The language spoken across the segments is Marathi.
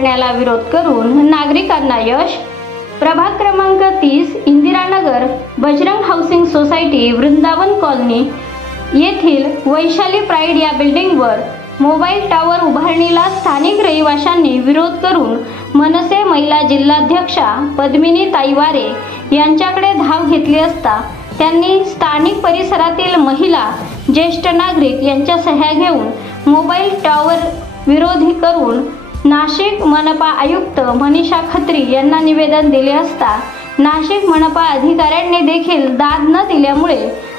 करण्याला विरोध करून नागरिकांना यश. प्रभाग क्रमांक तीस Indiranagar Bajrang housing society Vrindavan colony. येथील वैशाली प्राईड या बिल्डिंगवर मोबाईल टॉवर उभारणीला स्थानिक रहिवाशांनी विरोध करून मनसे महिला जिल्हाध्यक्षा पद्मिनी ताईवारे यांच्याकडे धाव घेतली असता त्यांनी स्थानिक परिसरातील महिला ज्येष्ठ नागरिक यांच्या सह्या घेऊन मोबाईल टॉवर विरोधी करून नाशिक मनपा आयुक्त मनीषा खत्री यांना निवेदन दिले असता नाशिक मनपा अधिकाऱ्यांनी देखील दाद न दिल्यामुळे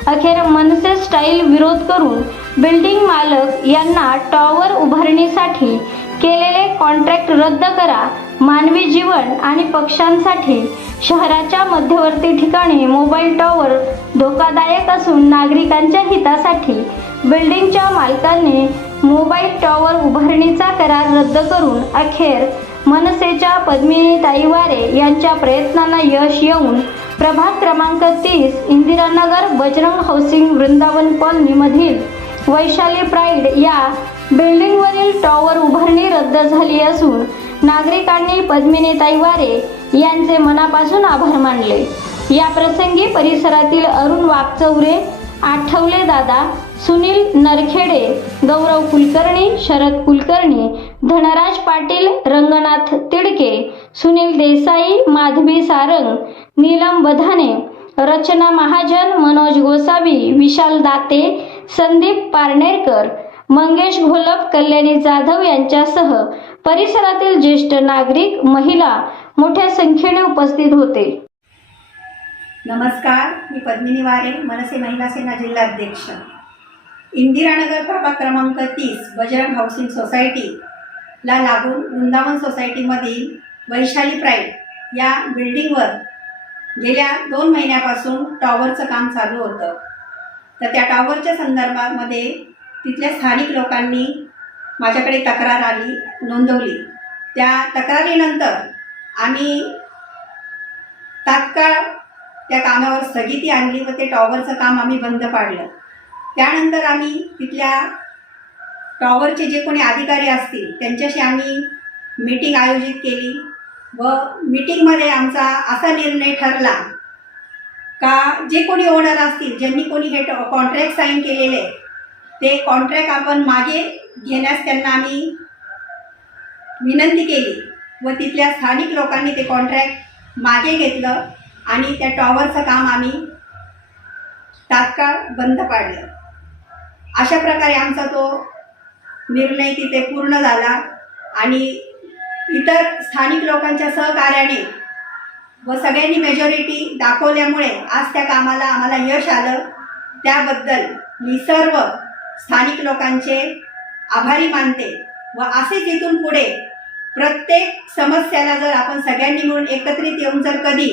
अखेर मनसे स्टाईल विरोध करून बिल्डिंग मालक यांना टॉवर उभारणीसाठी केलेले कॉन्ट्रॅक्ट रद्द करा मानवी जीवन आणि पक्ष्यांसाठी शहराच्या मध्यवर्ती ठिकाणी मोबाईल टॉवर धोकादायक असून नागरिकांच्या हितासाठी बिल्डिंगच्या मालकांनी मोबाईल टॉवर उभारणीचा करार रद्द करून अखेर मनसेच्या पद्मिनी ताईवारे यांच्या प्रयत्नांना यश येऊन प्रभाग क्रमांक तीस इंदिरानगर बजरंग हाऊसिंग वृंदावन कॉलनीमधील वैशाली प्राईड या बिल्डिंगवरील टॉवर उभारणी रद्द झाली असून नागरिकांनी पद्मिनी ताईवारे यांचे मनापासून आभार मानले. या प्रसंगी परिसरातील अरुण वाकचौरे आठवले दादा सुनील नरखेडे गौरव कुलकर्णी शरद कुलकर्णी धनराज पाटील रंगनाथ तिडके सुनील देसाई माधवी सारंग नीलम बधाने रचना महाजन मनोज गोसावी विशाल दाते संदीप पारनेरकर मंगेश घोलप कल्याणी जाधव यांच्यासह परिसरातील ज्येष्ठ नागरिक महिला मोठ्या संख्येने उपस्थित होते. नमस्कार मी पद्मिनी वारे मनसे महिला सेना जिल्हाध्यक्ष. इंदिरानगर प्रभाग क्रमांक तीस बजरंग हाऊसिंग सोसायटीला लागून वृंदावन सोसायटीमधील वैशाली प्राईड या बिल्डिंगवर गेल्या दोन महिन्यापासून टॉवरचं काम चालू होतं. तर त्या टॉवरच्या संदर्भामध्ये तिथल्या स्थानिक लोकांनी माझ्याकडे तक्रार आली नोंदवली. त्या तक्रारीनंतर आम्ही तात्काळ त्या कामावर स्थगिती आणली व ते टॉवरचं काम आम्ही बंद पाडलं. त्यानंतर आम्ही तिथल्या टॉवरचे जे कोणी अधिकारी असतील त्यांच्याशी आम्ही मीटिंग आयोजित केली व मीटिंगमध्ये आमचा असा निर्णय ठरला का जे कोणी ओनर असतील ज्यांनी कोणी हे कॉन्ट्रॅक्ट साईन केलेले आहे, ते कॉन्ट्रॅक्ट आपण मागे घेण्यास त्यांना आम्ही विनंती केली व तिथल्या स्थानिक लोकांनी ते कॉन्ट्रॅक्ट मागे घेतलं. आणि त्या टॉवरचं काम आम्ही तात्काळ बंद पाडलं. अशा प्रकारे आमचा तो निर्णय तिथे पूर्ण झाला आणि इतर स्थानिक लोकांच्या सहकार्याने व सगळ्यांनी मेजॉरिटी दाखवल्यामुळे आज त्या कामाला आम्हाला यश आलं. त्याबद्दल मी सर्व स्थानिक लोकांचे आभारी मानते व असेच इथून पुढे प्रत्येक समस्याला जर आपण सगळ्यांनी मिळून एकत्रित येऊन जर कधी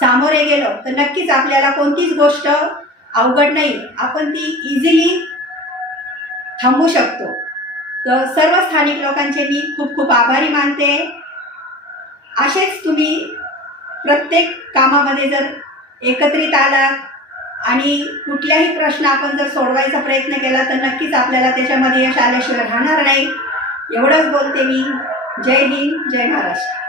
सामोरे गेलो तर नक्कीच आपल्याला कोणतीच गोष्ट अवघड नाही. आपण ती इझिली थांबवू शकतो. तर सर्व स्थानिक लोकांचे मी खूप खूप आभारी मानते. असेच तुम्ही प्रत्येक कामामध्ये जर एकत्रित आलात आणि कुठल्याही प्रश्न आपण जर सोडवायचा प्रयत्न केला तर नक्कीच आपल्याला त्याच्यामध्ये यश आल्याशिवाय राहणार नाही. एवढंच बोलते मी. जय हिंद जय महाराष्ट्र.